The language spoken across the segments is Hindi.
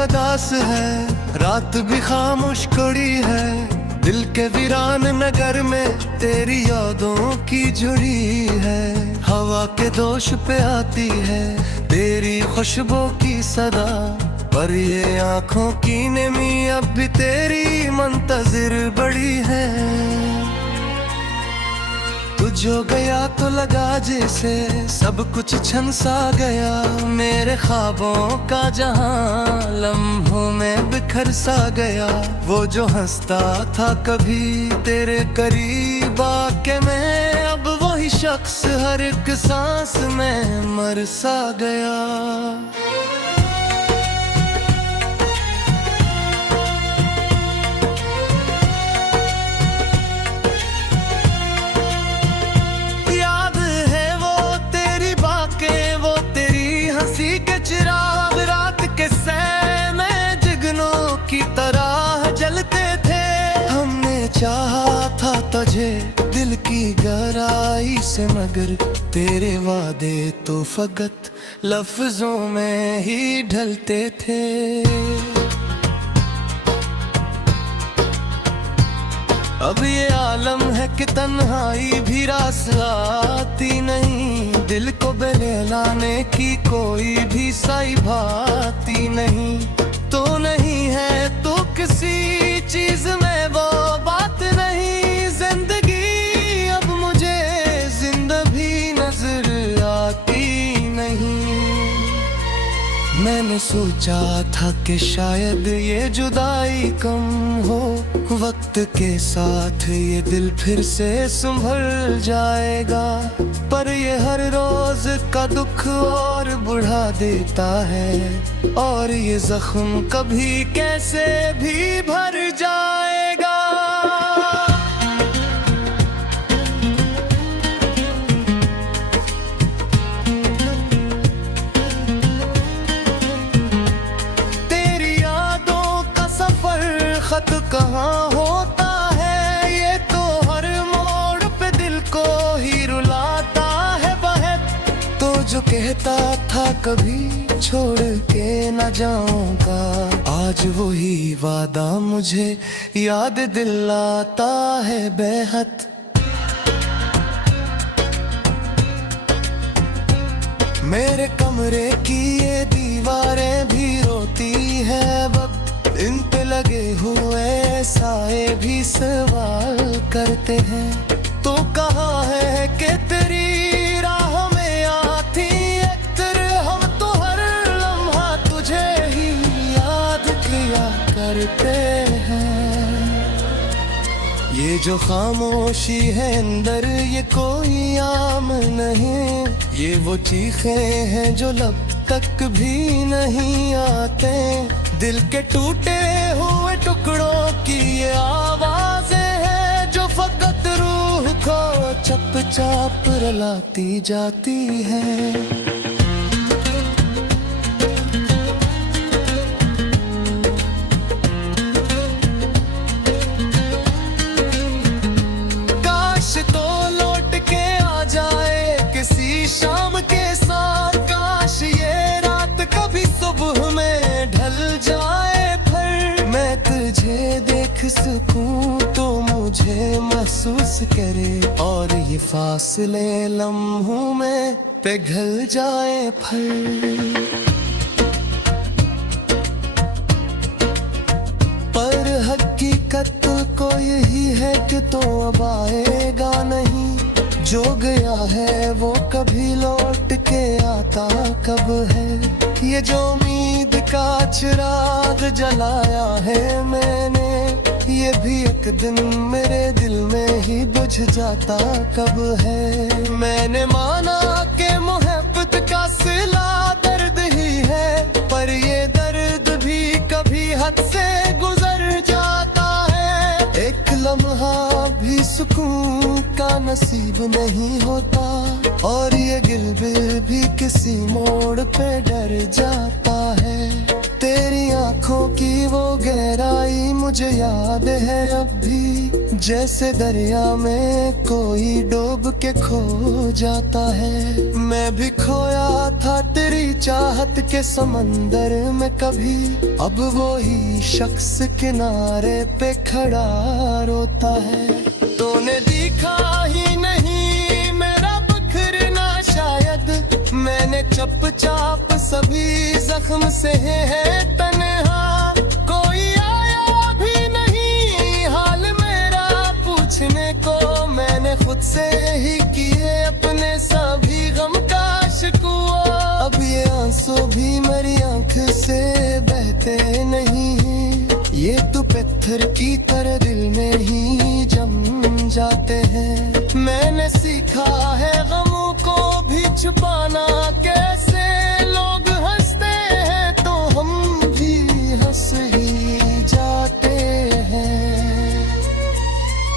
अदास है, रात भी खामोश खड़ी है। दिल के वीरान नगर में तेरी यादों की जुड़ी है। हवा के दोष पे आती है तेरी खुशबू की सदा, पर ये आँखों की नमी अब भी तेरी मुंतजिर बड़ी है। तू जो गया तो लगा जैसे सब कुछ छन सा गया। मेरे ख्वाबों का जहां लम्हों में बिखर सा गया। वो जो हंसता था कभी तेरे करीब आके, मैं अब वही शख्स हर एक सांस में मर सा गया। चिराग रात के सहमे जिगनों की तरह जलते थे। हमने चाहा था तुझे दिल की गहराई से, मगर तेरे वादे तो फकत लफ्जों में ही ढलते थे। अब ये आलम है कि तन्हाई भी रास आती नहीं। दिल को बहलाने की कोई भी सही भाती नहीं। तो नहीं है तो किसी चीज में वो बात नहीं। जिंदगी अब मुझे जिंदा भी नजर आती नहीं। मैंने सोचा था कि शायद ये जुदाई कम हो, वक्त के साथ ये दिल फिर से संभल जाएगा। पर ये हर रोज का दुख और बढ़ा देता है, और ये जख्म कभी कैसे भी भर जाएगा। खत कहाँ होता है, ये तो हर मोड़ पे दिल को ही रुलाता है बहक। तो जो कहता था कभी छोड़ के न जाऊंगा, आज वही वादा मुझे याद दिलाता है बेहद। मेरे कमरे की ये दीवारें भी रोती है वक्त, इन पे लगे हुए साए भी सवाल करते हैं। तो कहाँ है कि तेरी राह में आती अख्तर, हम तो हर लम्हा तुझे ही याद किया करते हैं। ये जो खामोशी है अंदर ये कोई आम नहीं, ये वो चीखे हैं जो लब तक भी नहीं आते। दिल के टूटे हुए टुकड़ों की ये आवाजें हैं, जो फकत रूह को चप चाप रुलाती जाती हैं। काश तो लौट के आ जाए किसी शाम के साथ, काश ये रात कभी सुबह में ढल जाए। फिर मैं तुझे देख सकूं तो मुझे महसूस करे, और ये फासले लम्हों में पिघल जाए फिर। पर हकीकत को यही है कि तो अब आएगा नहीं। जो गया है वो कभी लौट के आता कब है। ये जो उम्मीद का चिराग जलाया है मैंने, ये भी एक दिन मेरे दिल में ही बुझ जाता कब है। मैंने माना कि मोहब्बत का सिला दर्द ही है, पर ये दर्द भी कभी हद से गुजर जाता है। एक लम्हा भी सुकून का नसीब नहीं होता, और ये गिल बिल भी किसी मोड़ पे डर जाता है। तेरी आंखों की वो गहराई मुझे याद है अब भी, जैसे दरिया में कोई डूब के खो जाता है। मैं भी खोया था तेरी चाहत के समंदर में कभी, अब वो ही शख्स किनारे पे खड़ा रोता है। तूने दिखा ही नहीं मेरा बखरना, शायद मैंने चुपचाप सभी जख्म से है तन्हा। कोई आया भी नहीं हाल मेरा पूछने को, मैंने खुद से ही किए अपने सभी गम का शिकवा। अब ये आंसू भी मेरी आंख से बहते नहीं, ये तो पत्थर की तरह दिल में ही जम जाते हैं। मैंने सीखा है गमों को भी छुपाना कैसे, लोग हंसते हैं तो हम भी हंस ही जाते हैं।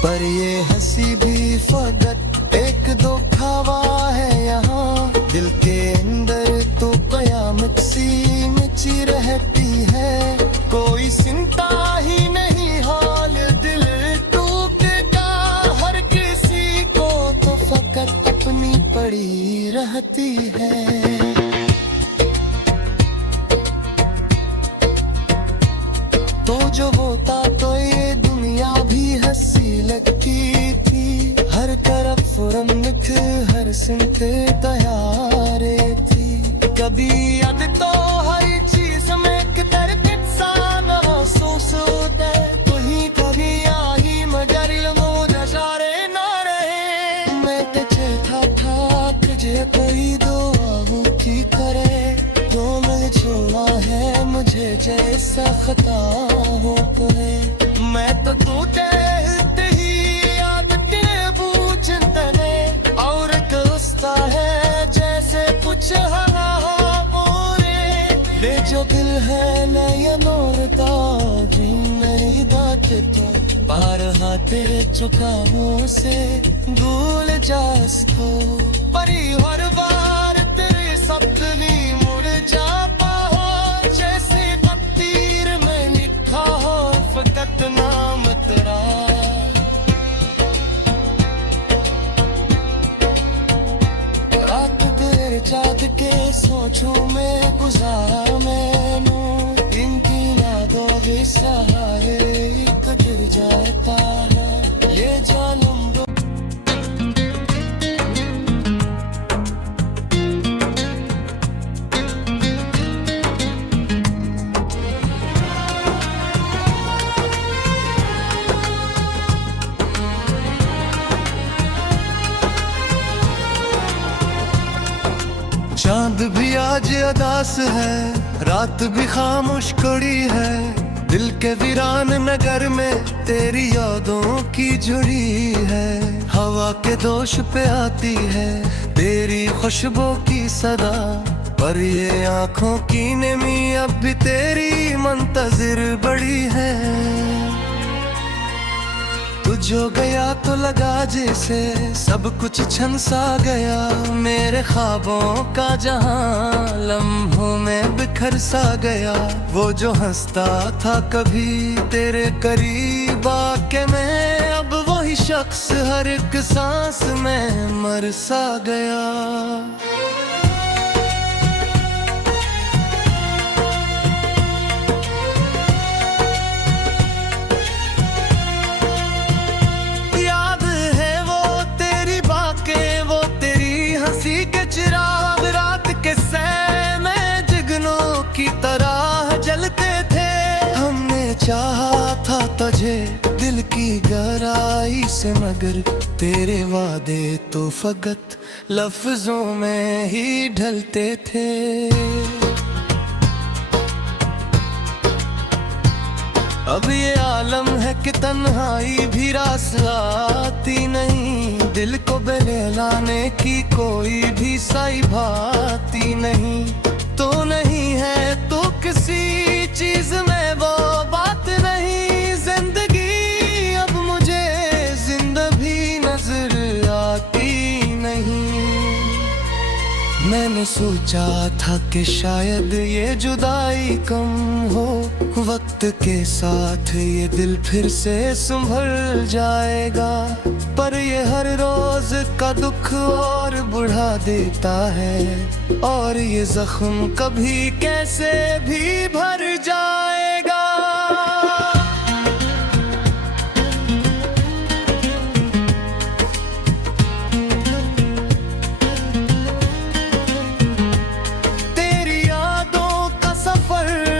पर ये हंसी भी फकत एक दो खावा है यहाँ, दिल के अंदर तो कयामत सी मची रहती है। कोई चिंता ही नहीं हाल दिल टूटेगा, हर किसी को तो फकत अपनी पड़ी रहती है। तो जो होता तो ये दुनिया भी हंसी लगती थी, हर तरफ रौनक हर सिमत तैयारे थी। कभी याद तो हर चीज में कितर किस्सा न महसूस होता है, वही कभी आई मगर वो नजारे ना रहे। मैं तुझे था तुझे कोई दुआ की करे, तो मैं छोड़ा है मुझे जैसा खता हो पड़े। मैं तो टूटे ही याद के बूझते और कस्ता है जैसे कुछ हरा ओरे। ले जो दिल है नया नोरता जी मेरी दात तो, पार तेरे चुकामों से भूल जास को। परी हर बार तेरे सपने मुड़ जा पाओ, जैसे तकदीर में लिखा हो फकत नाम तेरा। रात देर जाग के सोचूं मैं गुजारा मैनू, इनकी यादों के सहारे गिर जाता है ये जानम। चांद भी आज अदास है, रात भी खामोश खड़ी है, दिल के वीरान नगर में तेरी यादों की जुड़ी है। हवा के दोष पे आती है तेरी खुशबू की सदा, पर ये आंखों की नमी अब भी तेरी मुंतजिर बड़ी है। तू जो गया तो लगा जैसे सब कुछ छन सा गया, मेरे ख्वाबों का जहां लम्हों में बिखर सा गया। वो जो हंसता था कभी तेरे करीब आके, मैं अब वही शख्स हर एक सांस में मर सा गया। चिराग रात के सहमे जिगनों की तरह जलते थे, हमने चाहा था तुझे दिल की गहराई से, मगर तेरे वादे तो फकत लफ्जों में ही ढलते थे। अब ये आलम है कि तन्हाई भी रास आती नहीं, दिल को बहलाने की कोई भी सही भाती नहीं। तो नहीं है तो किसी चीज में वो बात नहीं, जिंदगी अब मुझे जिंदा भी नजर आती नहीं। मैंने सोचा था कि शायद ये जुदाई कम हो, वक्त के साथ ये दिल फिर से संभल जाएगा। पर ये हर रोज का दुख और बढ़ा देता है, और ये जख्म कभी कैसे भी भर जाएगा।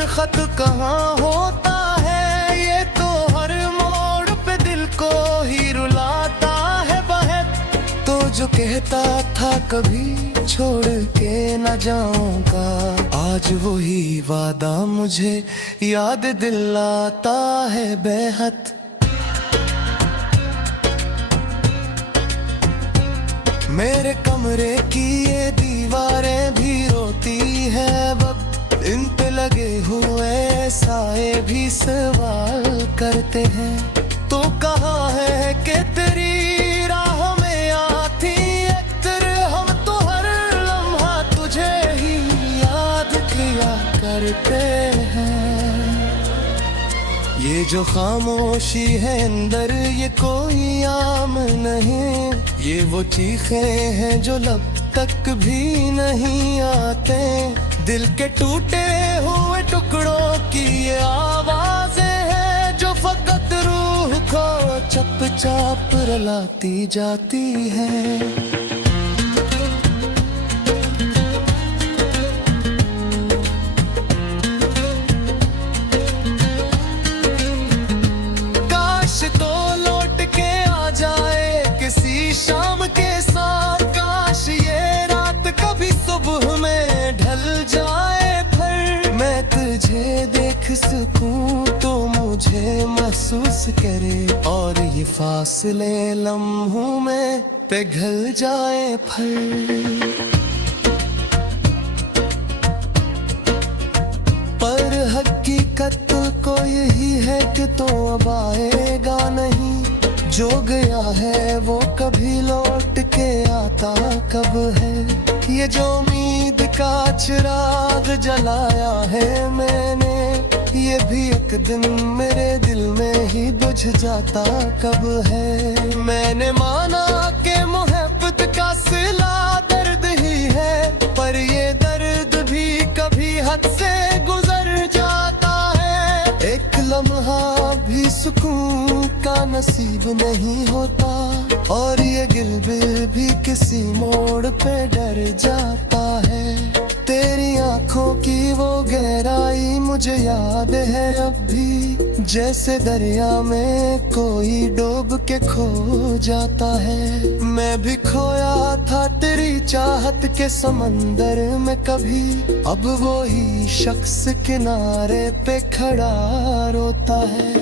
खत कहाँ होता है, ये तो हर मोड़ पे दिल को ही रुलाता है बहक। तो जो कहता था कभी छोड़ के न जाऊंगा, आज वही वादा मुझे याद दिलाता है बेहद। मेरे कमरे की ये दीवारें भी रोती है वक्त, इन पे लगे हुए साए भी सवाल करते हैं। तो कहाँ है कि तेरी राह में आती अख्तर, हम तो हर लम्हा तुझे ही याद किया करते हैं। ये जो खामोशी है अंदर, ये कोई आम नहीं, ये वो चीखें हैं जो लब तक भी नहीं आते। दिल के टूटे हुए टुकड़ों की ये आवाजें हैं, जो फकत रूह को चप चाप रुलाती जाती हैं। काश तो लौट के आ जाए किसी शाम के साथ, काश ये रात कभी सुबह में ढल जाए। फिर मैं तुझे देख सकूं तो मुझे महसूस करे, और ये फासले लम्हों में पिघल जाए फिर। पर हकीकत को यही है कि तो अब आएगा नहीं, जो गया है वो कभी लौट के आता कब है। ये जो उम्मीद का चिराग जलाया है मैंने, ये भी एक दिन मेरे दिल में ही बुझ जाता कब है। मैंने माना कि मोहब्बत का सिला दर्द ही है, पर ये दर्द भी कभी हद से गुजर जाता है। एक लम्हा भी सुकून का नसीब नहीं होता, और ये गिलबिल भी किसी मोड़ पे डर जाता है। तेरी आंखों की वो गहराई मुझे याद है अब भी, जैसे दरिया में कोई डूब के खो जाता है। मैं भी खोया था तेरी चाहत के समंदर में कभी, अब वो ही शख्स किनारे पे खड़ा रोता है।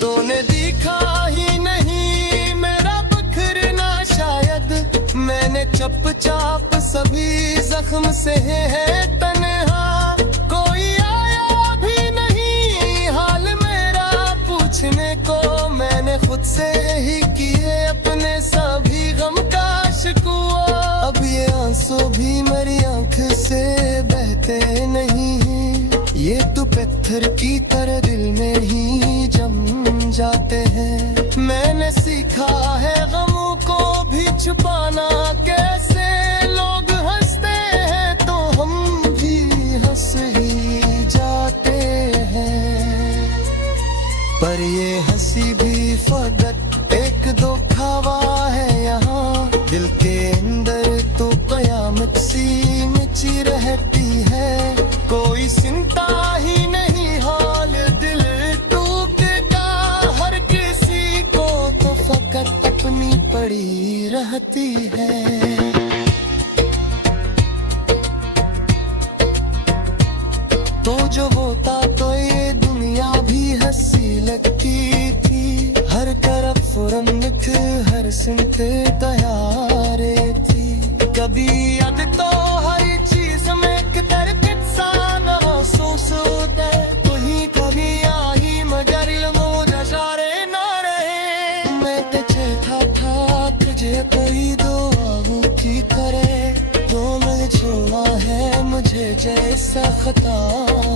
तूने देखा ही नहीं मेरा बखरना शायद, मैंने चुपचाप सभी जख्म से है तन्हा। कोई आया भी नहीं हाल मेरा पूछने को, मैंने खुद से ही किए अपने सभी गम का शिकवा। अब ये आंसू भी मेरी आंख से बहते नहीं, ये तो पत्थर की तरह दिल में ही जम जाते हैं। मैंने सीखा है गमों को भी छुपाना कैसे, लोग हंसते हैं तो हम भी हंस ही जाते हैं। पर ये हंसी भी फकत एक दो खावा है यहाँ, दिल के अंदर तो कयामत सी मची रहती है। कोई चिंता ही नहीं हाल दिल टूटता, हर किसी को तो फकत अपनी पड़ी रहती है। तो जो होता तो ये दुनिया भी हंसी लगती थी, हर तरफ रंगत हर सिमत तैयारे थी। कभी याद तो हर चीज में कितर किस्सा महसूस होता है, तुही कभी आई मगर मुझे सारे ना रहे। मैं तो चाहता था तुझे कोई दुआ की करे, तो मैं छोड़ा मुझे जैसा खता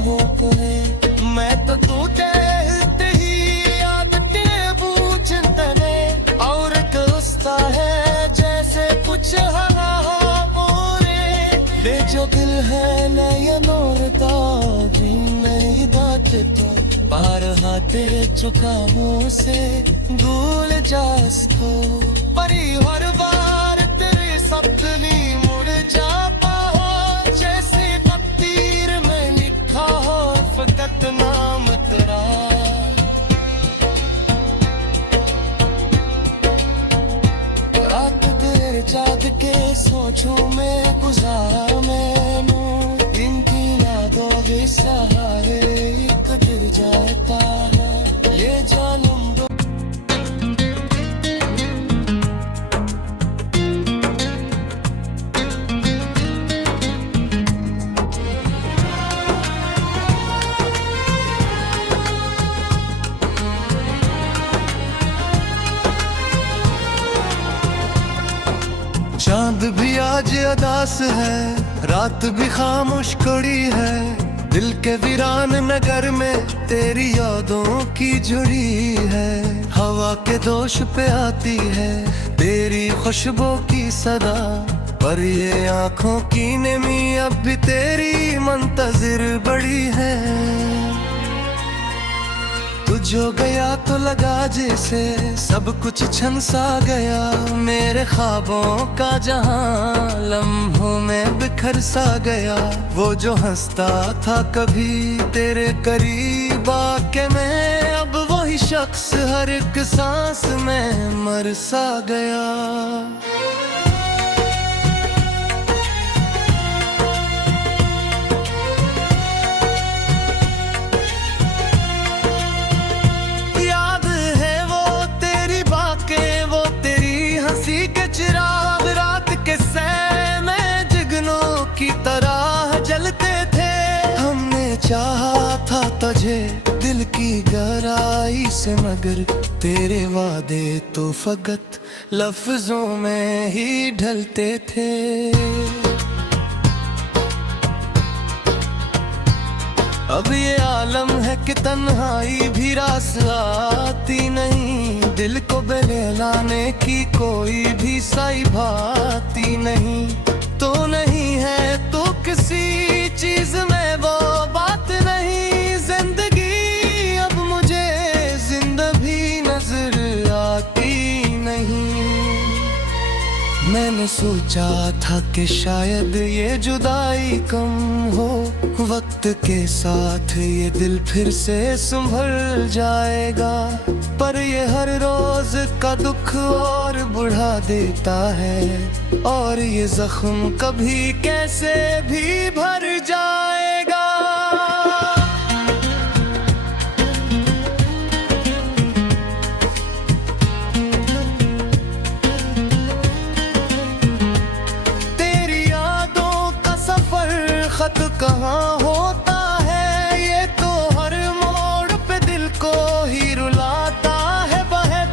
हो तुम्हें। मैं तो टूटे ही आदतें बूझतने और कस्ता है जैसे कुछ हरा मोरे। ले जो दिल है नया नोरता भी नहीं दाचता पार हाथे चुका मुँह से भूल जास्तो। परी हर बार तेरे सपनी मुड़ जाता हो जैसे तकदीर में लिखा हो फकत नाम तेरा। रात देर जाग के सोचूं मैं गुजार मैनू इनकी यादों के सहारे एक गिर जाता है ये जानम दो। चांद भी आज अदास है रात भी खामोश खड़ी है दिल के वीरान नगर में तेरी यादों की जुड़ी है। हवा के दोष पे आती है तेरी खुशबू की सदा पर ये आंखों की नमी अब भी तेरी मुंतजिर बड़ी है। तू जो गया तो लगा जैसे सब कुछ छन सा गया मेरे ख्वाबों का जहां लम्हों में बिखर सा गया। वो जो हंसता था कभी तेरे करीब आके मैं अब वही शख्स हर एक सांस में मर सा गया। चिराग रात के सहमे जिगनों की तरह जलते थे। हमने चाहा था तुझे दिल की गहराई से मगर तेरे वादे तो फकत लफ्जों में ही ढलते थे। अब ये आलम है कि तन्हाई भी रास आती नहीं दिल को बहलाने की कोई भी सही भाती नहीं। तो नहीं है तो किसी चीज में वो बात नहीं जिंदगी अब मुझे जिंदा भी नजर आती नहीं। मैंने सोचा था कि शायद ये जुदाई कम हो वक्त के साथ ये दिल फिर से संभल जाएगा पर ये हर रोज का दुख और बढ़ा देता है और ये जख्म कभी कैसे भी भर जाएगा। खत कहाँ होता है ये तो हर मोड़ पे दिल को ही रुलाता है बहक।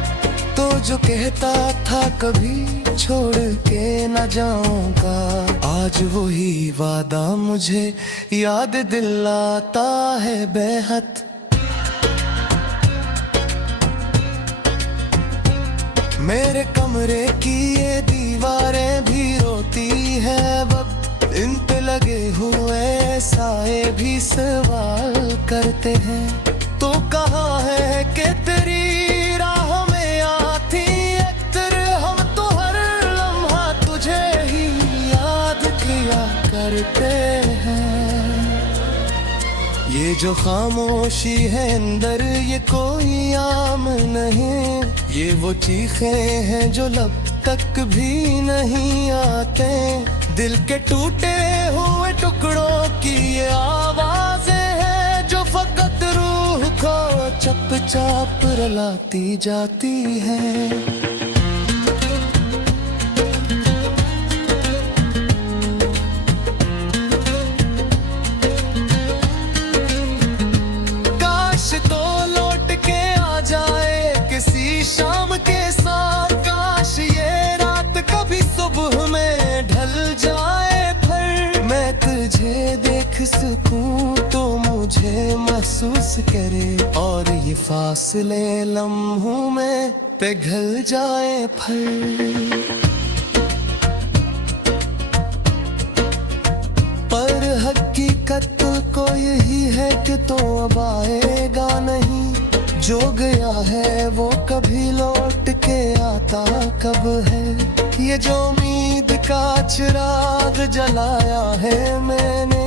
तो जो कहता था कभी छोड़ के न जाऊंगा आज वही वादा मुझे याद दिलाता है बेहद। मेरे कमरे की ये दीवारें भी रोती है वक्त इन पे लगे हुए साए भी सवाल करते हैं। तो कहाँ है कि तेरी राह में आती अख्तर हम तो हर लम्हा तुझे ही याद किया करते हैं। ये जो खामोशी है अंदर ये कोई आम नहीं ये वो चीखे हैं जो लब तक भी नहीं आते। दिल के टूटे हुए टुकड़ों की ये आवाजें हैं जो फकत रूह को चप चाप रुलाती जाती हैं। शाम के साथ काश ये रात कभी सुबह में ढल जाए फिर मैं तुझे सकूं तो मुझे महसूस करे, और ये फासले लम्हों में पिघल जाए फल। पर हकीकत को यही है कि तो अब आएगा नहीं, जो गया है वो कभी लौट के आता कब है। ये जो उम्मीद का चिराग जलाया है मैंने,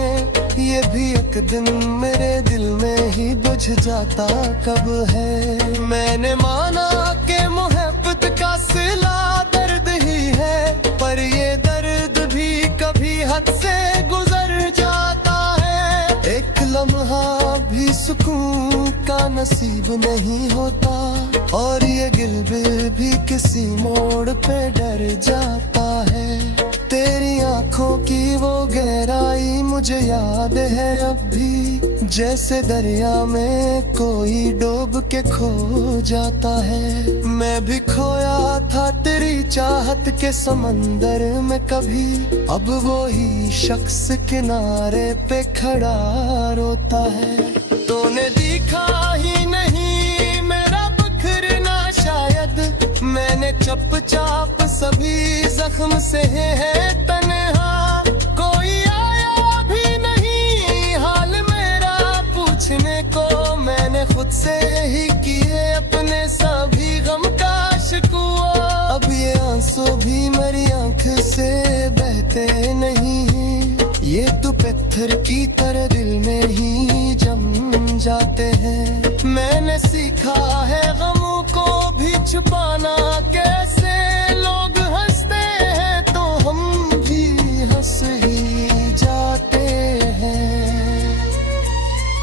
ये भी एक दिन मेरे दिल में ही बुझ जाता कब है। मैंने माना कि मोहब्बत का सिला दर्द ही है, पर ये दर्द भी कभी हद से गुजर जाता है। एक लम्हा भी सुकून का नसीब नहीं होता, और ये गिलबिल भी किसी मोड़ पे डर जाता है। तेरी आंखों की वो गहराई मुझे याद है अब भी, जैसे दरिया में कोई डूब के खो जाता है। मैं भी खोया था तेरी चाहत के समंदर में कभी, अब वो ही शख्स किनारे पे खड़ा रोता है। तूने देखा ही नहीं मेरा बखरना शायद, मैंने चुपचाप सभी जख्म से है तन्हा। कोई आया भी नहीं हाल मेरा पूछने को, मैंने खुद से ही किए अपने सभी गम का शिकवा। अब ये आंसू भी मेरी आंख से बहते नहीं, ये तो पत्थर की तरह दिल में ही जम जाते हैं। मैंने सीखा है गमों को भी छुपाना कैसे, लोग हंसते हैं तो हम भी हंस ही जाते हैं।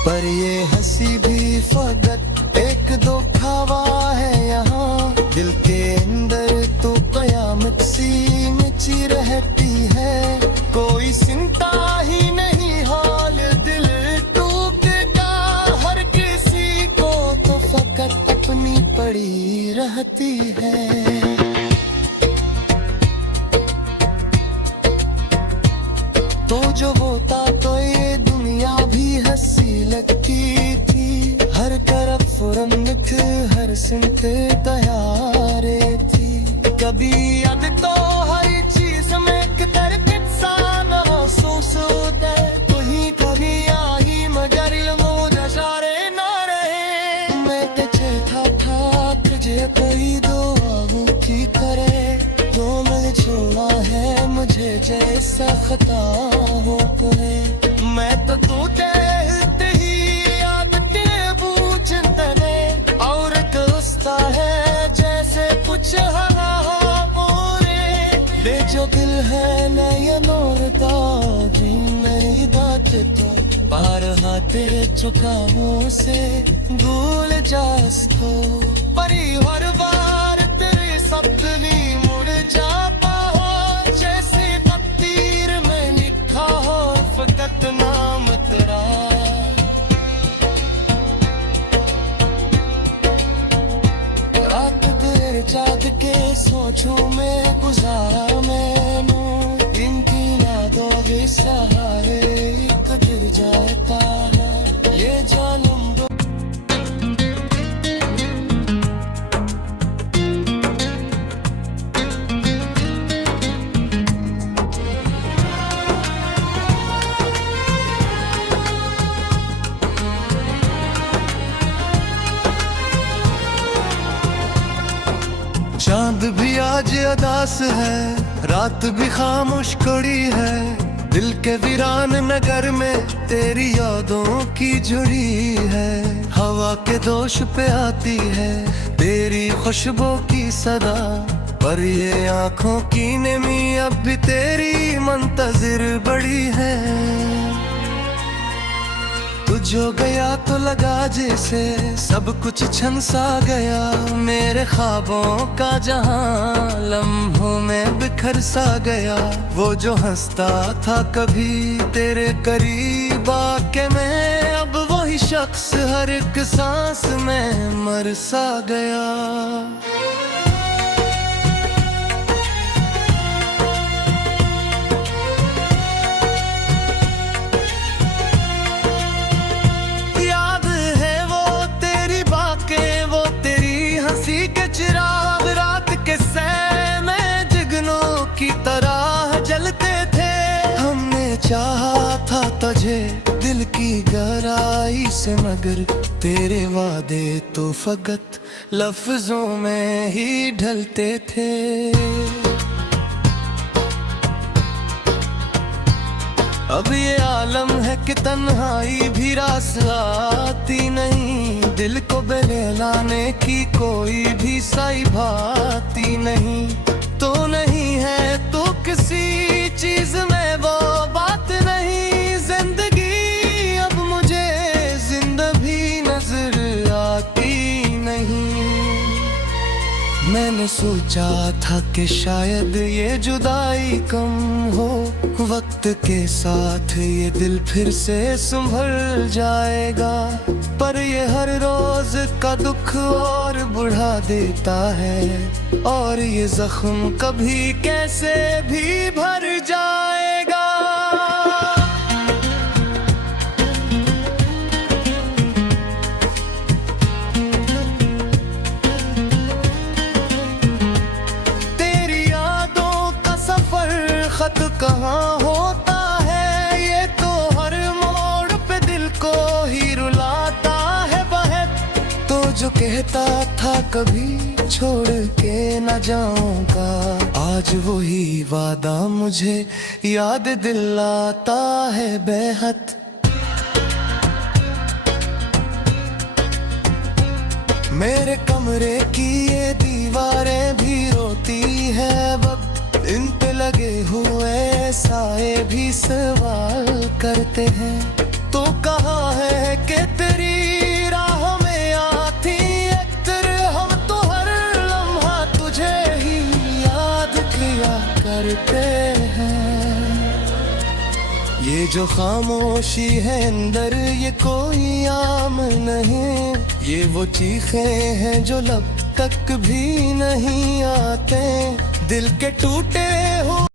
पर ये हंसी भी फकत एक दो खावा है यहाँ, दिल के अंदर तो कयामत सी मची रहती है। कोई चिंता ही नहीं हाल दिल टूटता, हर किसी को तो फकत अपनी पड़ी रहती है। तो जो होता तो ये दुनिया भी हंसी लगती थी, हर तरफ रौनक हर सिमत तैयारे थी। कभी याद तो हर चीज में किधर किस्सा महसूस होता है, कहीं कभी आई मगर मुझे सारे ना रहे। मैं तुझे था तुझे कोई दुआ की करे, तो मैं छोड़ा है मुझे जैसा खता हो तुम्हें। मैं तो टूटे ही याद के बूझते ने, और दोस्ता है जैसे कुछ हरा ओरे। ले जो दिल है नया नोरता जी नहीं बात तो, पार हाथे चुकामों से भूल जास्तो। परी हर बार तेरे सपने मुड़ जाता हो, जैसे तकदीर में लिखा हो फकत नाम तेरा। रात देर जाग के सोचूं मैं गुजारा मैनू, इनकी यादों के सहारे एक गिर जाता है ये जानम दो। चांद भी आज अदास है, रात भी खामोश खड़ी है। दिल के वीरान नगर में तेरी यादों की जुड़ी है। हवा के दोष पे आती है तेरी खुशबू की सदा, पर ये आंखों की नमी अब भी तेरी मंतजिर बड़ी है। तू जो गया तो लगा जैसे सब कुछ छन सा गया, मेरे ख्वाबों का जहां लम्हों में बिखर सा गया। वो जो हंसता था कभी तेरे करीब आके, मैं अब वही शख्स हर एक सांस में मर सा गया। की गहराई से, मगर तेरे वादे तो फकत लफ्जों में ही ढलते थे। अब ये आलम है कि तन्हाई भी रास आती नहीं, दिल को बहलाने की कोई भी सही भाती नहीं। तो नहीं है तो किसी चीज में वो बात नहीं, जिंदगी अब मुझे जिंदा भी नजर आती नहीं। मैंने सोचा था कि शायद ये जुदाई कम हो, वक्त के साथ ये दिल फिर से संभल जाएगा, पर ये हर रोज का दुख और बढ़ा देता है, और ये जख्म कभी कैसे भी भर जाएगा। खत कहाँ होता है, ये तो हर मोड़ पे दिल को ही रुलाता है बहक। तो जो कहता था कभी छोड़ के न जाऊंगा, आज वही वादा मुझे याद दिलाता है बेहद। मेरे कमरे की ये दीवारें भी रोती है वक्त, इन पे लगे हुए साए भी सवाल करते हैं। तो कहाँ है कि तेरी राह में आती अख्तर, हम तो हर लम्हा तुझे ही याद किया करते हैं। ये जो खामोशी है अंदर ये कोई आम नहीं, ये वो चीखे हैं जो लब तक भी नहीं आते, दिल के टूटे हो